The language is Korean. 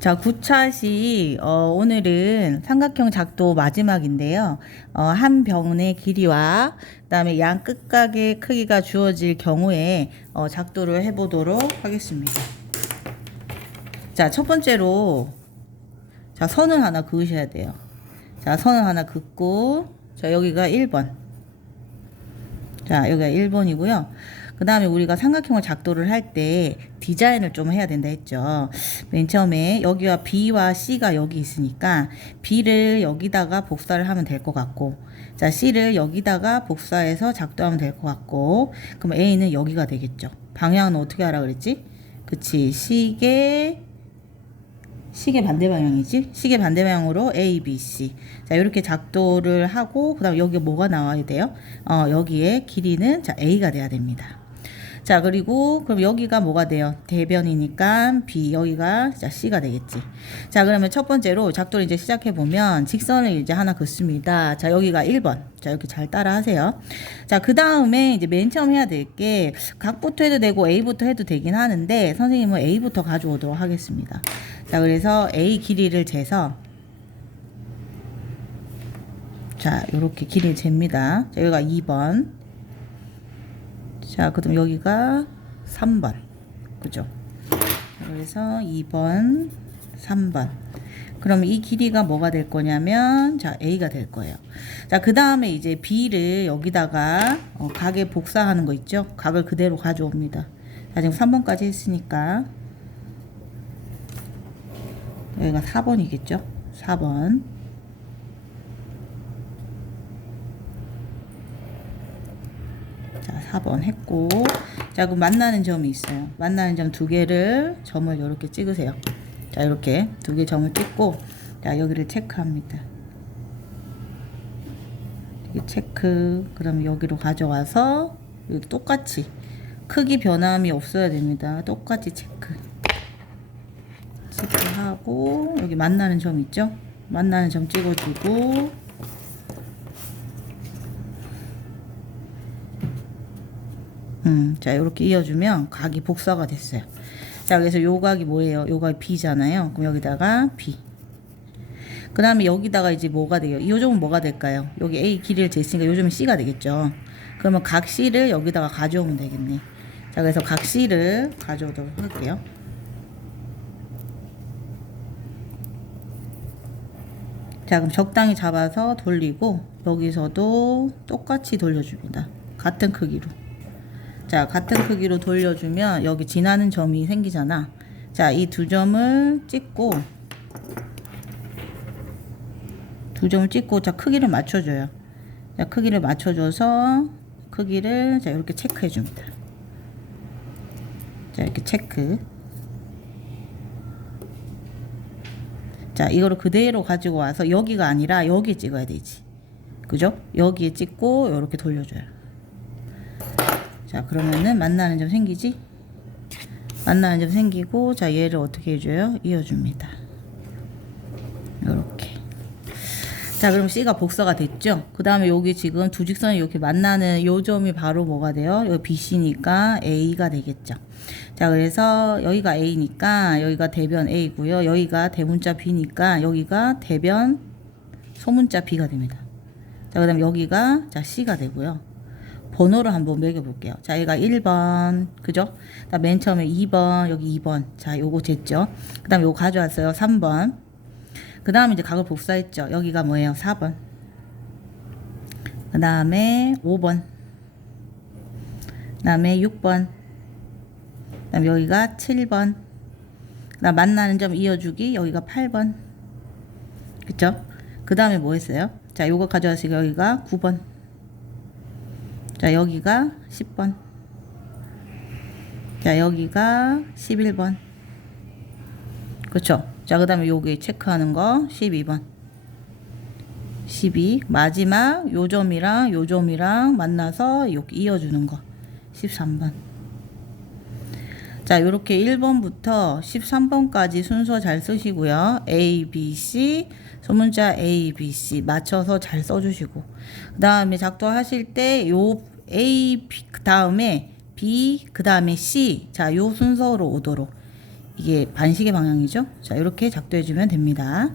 자, 9차시, 어, 오늘은 삼각형 작도 마지막인데요. 어, 한 병의 길이와 그다음에 양 끝각의 크기가 주어질 경우에 어, 작도를 해 보도록 하겠습니다. 자, 첫 번째로, 자, 선을 하나 그으셔야 돼요. 자, 선을 하나 긋고, 자, 여기가 1번. 자, 여기가 1번이고요. 그 다음에 우리가 삼각형을 작도를 할 때 디자인을 좀 해야 된다 했죠. 맨 처음에 여기와 B와 C가 여기 있으니까 B를 여기다가 복사를 하면 될 것 같고, 자, C를 여기다가 복사해서 작도하면 될 것 같고, 그럼 A는 여기가 되겠죠. 방향은 어떻게 하라 그랬지? 그치. 시계, 시계 반대 방향이지? 시계 반대 방향으로 A, B, C. 자, 이렇게 작도를 하고, 그 다음에 여기 뭐가 나와야 돼요? 어, 여기에 길이는 자, A가 돼야 됩니다. 자, 그리고 그럼 여기가 뭐가 돼요? 대변이니까 B, 여기가 자, C가 되겠지. 자, 그러면 첫 번째로 작도를 이제 시작해 보면 직선을 이제 하나 긋습니다. 자, 여기가 1번. 자, 이렇게 잘 따라 하세요. 자, 그 다음에 이제 맨 처음 해야 될 게 각부터 해도 되고 A부터 해도 되긴 하는데 선생님은 A부터 가져오도록 하겠습니다. 자, 그래서 A 길이를 재서 자, 요렇게 길이 잽니다. 자, 여기가 2번. 자, 그다음 여기가 3번. 그죠? 자, 그래서 2번, 3번. 그럼 이 길이가 뭐가 될 거냐면 자, A가 될 거예요. 자, 그 다음에 이제 B를 여기다가 어, 각에 복사하는 거 있죠? 각을 그대로 가져옵니다. 자, 지금 3번까지 했으니까 여기가 4번이겠죠? 4번. 자, 4번 했고. 자, 그럼 만나는 점이 있어요. 만나는 점 두 개를 점을 이렇게 찍으세요. 자, 이렇게 두 개 점을 찍고, 자, 여기를 체크합니다. 체크. 그럼 여기로 가져와서, 여기 똑같이. 크기 변함이 없어야 됩니다. 똑같이 체크. 체크하고, 여기 만나는 점 있죠? 만나는 점 찍어주고, 음, 자, 이렇게 이어주면 각이 복사가 됐어요. 자, 그래서 요 각이 뭐예요? 요 각이 B잖아요. 그럼 여기다가 B. 그 다음에 여기다가 이제 뭐가 돼요? 이 요점은 뭐가 될까요? 여기 A 길이를 쟀으니까 요점은 C가 되겠죠. 그러면 각 C를 여기다가 가져오면 되겠네. 자, 그래서 각 C를 가져오도록 할게요. 자, 그럼 적당히 잡아서 돌리고 여기서도 똑같이 돌려줍니다. 같은 크기로. 자, 같은 크기로 돌려주면 여기 지나는 점이 생기잖아. 자, 이 두 점을 찍고 두 점을 찍고 자, 크기를 맞춰줘요. 자, 크기를 맞춰줘서 크기를 자, 이렇게 체크해 줍니다. 자, 이렇게 체크. 자, 이거를 그대로 가지고 와서 여기가 아니라 여기에 찍어야 되지. 그죠? 여기에 찍고 이렇게 돌려줘요. 자, 그러면은 만나는 점 생기지? 만나는 점 생기고, 자, 얘를 어떻게 해줘요? 이어줍니다. 요렇게. 자, 그럼 C가 복사가 됐죠? 그 다음에 여기 지금 두 직선이 이렇게 만나는 요 점이 바로 뭐가 돼요? 여기 BC니까 A가 되겠죠. 자, 그래서 여기가 A니까 여기가 대변 A고요. 여기가 대문자 B니까 여기가 대변 소문자 B가 됩니다. 자, 그 다음에 여기가 자, C가 되고요. 번호를 한번 매겨 볼게요. 자, 얘가 1번, 그죠? 맨 처음에 2번, 여기 2번. 자, 요거 쟀죠? 그 다음에 요거 가져왔어요. 3번. 그 다음에 이제 각을 복사했죠. 여기가 뭐예요? 4번. 그 다음에 5번. 그 다음에 6번. 그 다음에 여기가 7번. 그 다음 만나는 점 이어주기. 여기가 8번. 그쵸? 그 다음에 뭐 했어요? 자, 요거 가져왔으니까 여기가 9번. 자, 여기가 10번. 자, 여기가 11번. 그쵸? 자, 그 다음에 여기 체크하는 거 12번. 12. 마지막 요 점이랑 요 점이랑 만나서 이어주는 거 13번. 자, 요렇게 1번부터 13번까지 순서 잘 쓰시고요. A, B, C, 소문자 A, B, C 맞춰서 잘 써주시고. 그 다음에 작도하실 때 요 A, 그 다음에 B, 그 다음에 C. 자, 요 순서로 오도록. 이게 반시계 방향이죠. 자, 이렇게 작도해 주면 됩니다.